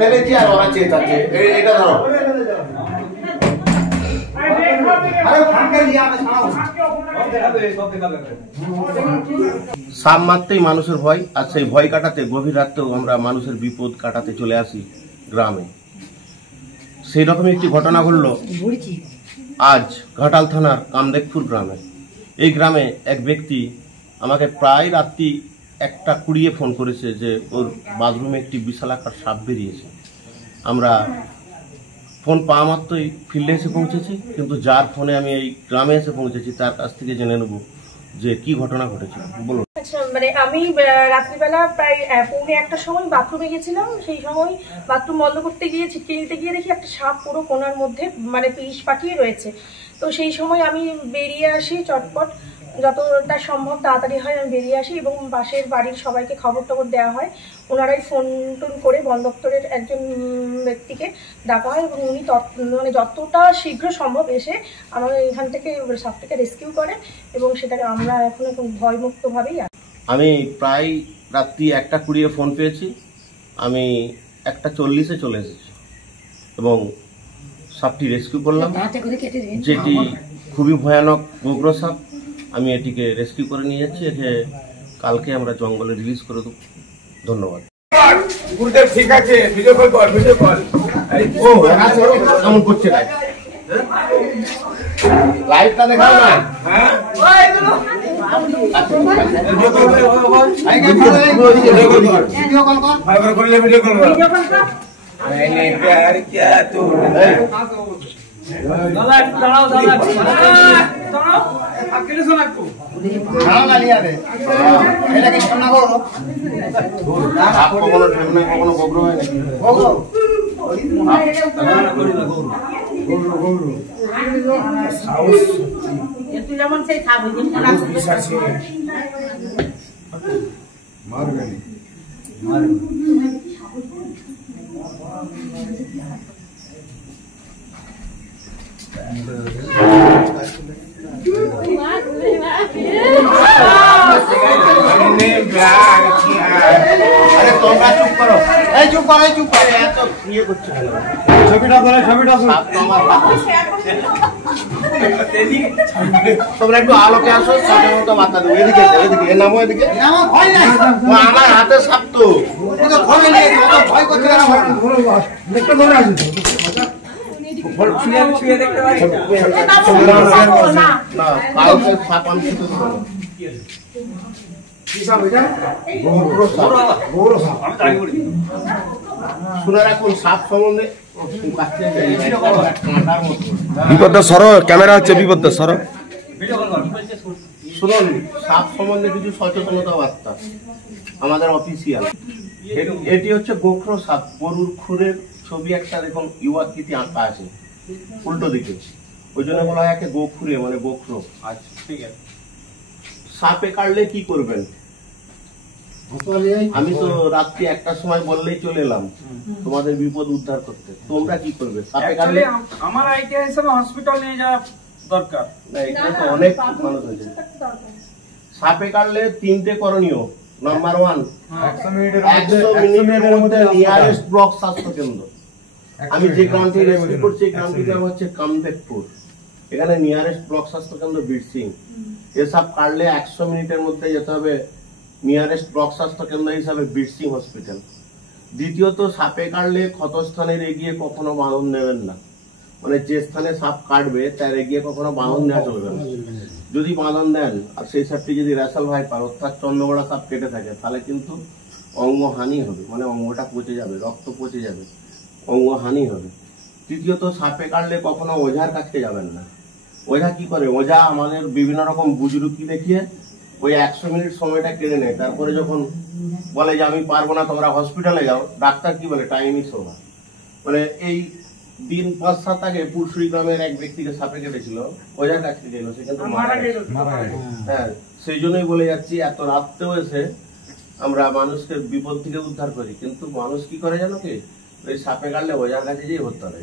ফেলেছি আর ওরা চেঁচাচ্ছে, এটা ধরো। সাপ মারতেই মানুষের ভয়, আর সেই ভয় কাটাতে গভীর রাতেও আমরা মানুষের বিপদ কাটাতে চলে আসি গ্রামে। সেই রকম একটি ঘটনা ঘটল আজ ঘাটাল থানার কামদেবপুর গ্রামে। এই গ্রামে এক ব্যক্তি আমাকে প্রায় রাত্রি 1:20 ফোন করেছে যে ওর বাথরুমে একটি বিশালাকার সাপ বেরিয়েছে। আমরা ফোন পাওয়া মাত্রই ফিল্ডে এসে পৌঁছেছি, কিন্তু যার ফোনে আমি এই গ্রামে এসে পৌঁছেছি তার কাছ থেকে জেনে নেব যে কি ঘটনা ঘটেছে। বলুন। আচ্ছা, মানে আমি রাত্রিবেলা প্রায় 1:45-1টার সময় বাথরুমে গেছিলাম। সেই সময় বাথরুম বন্ধ করতে গিয়ে ছিটকে নিতে গিয়ে দেখি একটা সাপ পুরো কোণার মধ্যে মানে পিস পাকিয়ে রয়েছে। তো সেই সময় আমি বেরিয়ে আসি, চটপট যতটা সম্ভব তাড়াতাড়ি হয় আমি বেরিয়ে আসি এবং পাশের বাড়ির সবাইকে খবর টবর দেওয়া হয়। ওনারাই ফোন টোন করে বন দপ্তরের একজন ব্যক্তিকে ডাকা হয় এবং উনি মানে যতটা শীঘ্র সম্ভব এসে আমাদের এখান থেকে সাপটাকে রেস্কিউ করেন এবং সেটাকে আমরা এখন ভয়মুক্তভাবেই আছি। আমি প্রায় রাত্রি 1:20 ফোন পেয়েছি। আমি 1:40 চলে এসেছি এবং সাপটি রেস্কিউ করলাম, যেটি খুবই ভয়ানক গোগ্র সাপ। আমি এটিকে রেস্কিউ করে নিয়ে যাচ্ছি, একে কালকে আমরা জঙ্গলে রিলিজ করে দেবো। ধন্যবাদ। ঠিক আছে, ভিডিও কল কর, ভিডিও কল। ও কেমন করছে লাইভটা দেখাও না। হ্যাঁ ভিডিও কল কর, ভালো করে ভিডিও কল কর। मैंने प्यार किया तू দাঁড়াও আকেলে শোনা একটু দাঁড়াও না লিয়া রে এটা কি শোনা গো আপকো কোনো সামনে কোনো গোবর হয় নাকি গৌর সাউস তুই যেমন সেই থাক ওই দিন না মারবে अरे তোমরা চুপ করো, এই চুপ করো, চুপ করো, এত ইয়ে করছো কেন? ছবিটা ধরে তোমরা একটু আলোকে আসো, সাপের মতো মাথা দেবো। এদিকে এদিকে নামো, এদিকে ভয় নাই, আমার হাতে সাপ তো ভয় নেই, ভয় করছে কেন? দেখতে ধরে আসি ছুঁয়ে দেখতে পারি না, কাউকে সাপ আমি শুধু শুনে রাখুন সাপ সম্বন্ধে বিপদ সর ক্যামেরা হচ্ছে, বিপদ সর। শুনুন, সাপ সম্বন্ধে কিছু সচেতনতা বার্তা আমাদের অফিসিয়াল। এটি হচ্ছে গোখর সাপ। গরুর খুরের ছবি একটা দেখুন ইউআকৃতি আঁকা আছে উল্টো দিকে, ওই জন্য বলা হয় গোখুরে মানে গোখর। আচ্ছা ঠিক আছে। সাপে কাটলে কি করবেন? আমি তো রাত্রি 1টার সময় বললেই চলে এলাম তোমাদের বিপদ উদ্ধার করতে। তোমরা কি করবে? সাপে কাটলে আমার আইডিয়া হিসেবে হসপিটাল নিয়ে যাওয়া দরকার। এখানে তো অনেক মানুষ আছে। সাপে কাটলে 3টে করণীয়। নাম্বার 1, 100 মিনিটের মধ্যে নিয়ারেস্ট ব্লক স্বাস্থ্য কেন্দ্র। আমি যে গ্রামটি রেস্কিউ করছি এই গ্রামটির নাম হচ্ছে কামদেবপুর। এখানে নিয়ারেস্ট ব্লক স্বাস্থ্য কেন্দ্র বিরসিং। এসব কাটলে 100 মিনিটের মধ্যে যেতে হবে নিয়ারেস্ট ব্লক স্বাস্থ্য কেন্দ্র হিসাবে বিরসিং হসপিটাল। দ্বিতীয়ত, সাপে কাটলে ক্ষতস্থানের এগিয়ে কখনো বাঁধন নেবেন না। মানে যে স্থানে সাপ কাটবে তার এগিয়ে কখনো বাঁধন নেওয়া চলবে না। যদি বাঁধন দেন আর সেই সাপটি যদি রেসাল ভাইপার অর্থাৎ চন্দ্রগড়া সাপ কেটে থাকে তাহলে কিন্তু অঙ্গহানি হবে, মানে অঙ্গটা পচে যাবে, রক্ত পচে যাবে, অঙ্গহানি হবে। তৃতীয়ত, সাপে কাটলে কখনো ওঝার কাছে যাবেন না। ওঝা কি করে? ওঝা আমাদের বিভিন্ন রকম বুজরুকি দেখিয়ে ওই 100 মিনিট সময়টা কেড়ে নেয়। তারপরে যখন বলে যে আমি পারবো না, তোমরা হসপিটালে যাও, ডাক্তার কি বলে? Time is over. মানে এই দিন 5-7 আগে পুরসুরি গ্রামের এক ব্যক্তিকে সাপে কেটেছিল, ওঝার কাছ থেকে এলো, সে কিন্তু মারা গেল। হ্যাঁ, সেই জন্যই বলে যাচ্ছি এত রাত্রেও এসে আমরা মানুষকে বিপদ থেকে উদ্ধার করি, কিন্তু মানুষ কি করে জানো কি, ওই সাপে কাটলে ওজার কাছে যেয়ে হতে হবে।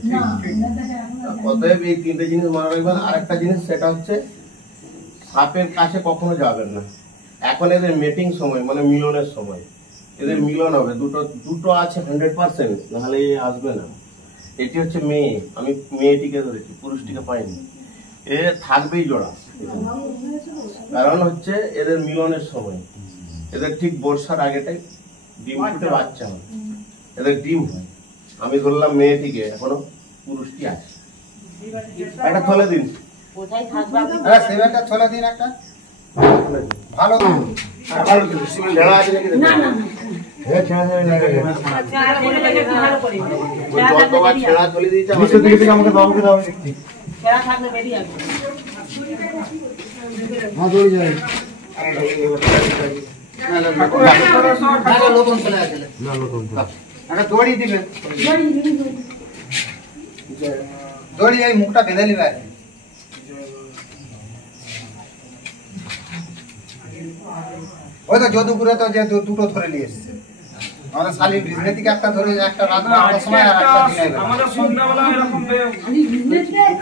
অতএব এই তিনটে জিনিস মনে রাখবেন। আরেকটা জিনিস সেটা হচ্ছে সাপের কাছে কখনো যাবেন না। এখন এদের মিটিং সময়, মানে মিলনের সময়, এদের মিলন হবে। দুটো আছে 100%, নাহলে আসবে না। এটি হচ্ছে মেয়ে, আমি মেয়েটিকে ধরেছি, পুরুষটিকে পাইনি। এ থাকবেই জোড়া, কারণ হচ্ছে এদের মিলনের সময়। এদের ঠিক বর্ষার আগেটাই ডিম ফুটে বাচ্চা হয়, এদের ডিম হয়। আমি ধরলাম মেয়েটিকে, এখনো পুরুষটি আছে। একটা থলে দিন, ছলে দিন একটা ভালো ছেঁড়া আছে নাকি দেখুন। যতবার ছেঁড়া চলে দিয়েছে আমাকে দাও দেখছি। দড়ি দিবেন, দড়ি এই মুখটা বেঁধে নিবে। ওই তো যদুপুরে তো যে দুটো ধরে নিয়ে এসছে, আমাদের শালি ব্রিজনে থেকে একটা ধরে, একটা রাত 9টার সময় আর একটা দিনে। আমাদের সন্ধ্যাবেলা এরকম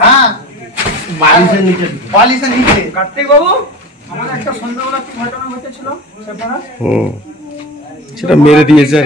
হ্যাঁ বালিশের নিচে কার্তিক বাবু, আমাদের একটা সন্ধ্যাবেলা কি ঘটনা ঘটেছিল সেটা সেটা মেরে দিয়েছে।